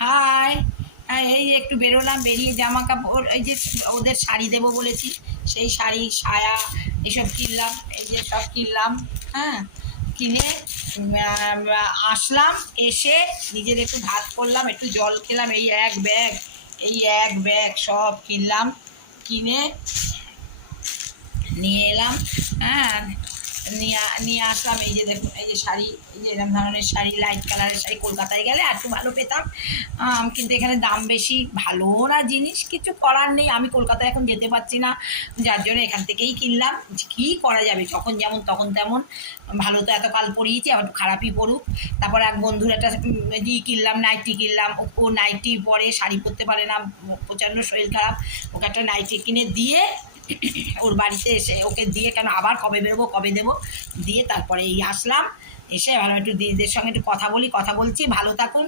High. হ্যাঁ, এই যে একটু বেরোলাম, বেরিয়ে জামা কাপড়, এই যে ওদের শাড়ি দেবো বলেছি, সেই শাড়ি সায়া এসব কিনলাম, এই যে সব কিনলাম। হ্যাঁ, কিনে আসলাম, এসে নিজের একটু ভাত করলাম, একটু জল খেলাম, এই এক ব্যাগ সব কিনলাম, কিনে নিয়ে এলাম। হ্যাঁ, নিয়ে আসলাম। এই যে দেখুন, এই যে শাড়ি, এই যে এরকম ধরনের শাড়ি, লাইট কালারের শাড়ি, কলকাতায় গেলে আর একটু ভালো পেতাম, কিন্তু এখানে দাম বেশি, ভালো না জিনিস, কিছু করার নেই। আমি কলকাতায় এখন যেতে পারছি না, যার জন্য এখান থেকেই কিনলাম। কী করা যাবে, যখন যেমন তখন তেমন। ভালো তো এতকাল পরিয়েছি, আবার একটু খারাপই পড়ুক। তারপর এক বন্ধুর একটা কিনলাম, নাইটি কিনলাম। ও নাইটি পরে, শাড়ি পরতে পারে না, প্রচণ্ড শরীর খারাপ। ওকে একটা নাইটি কিনে দিয়ে ওর বাড়িতে এসে ওকে দিয়ে, কেন আবার কবে বেরোবো, কবে দেবো, দিয়ে তারপরে এই আসলাম। এসে ভালো একটু দিদিদের সঙ্গে একটু কথা বলছি। ভালো থাকুন।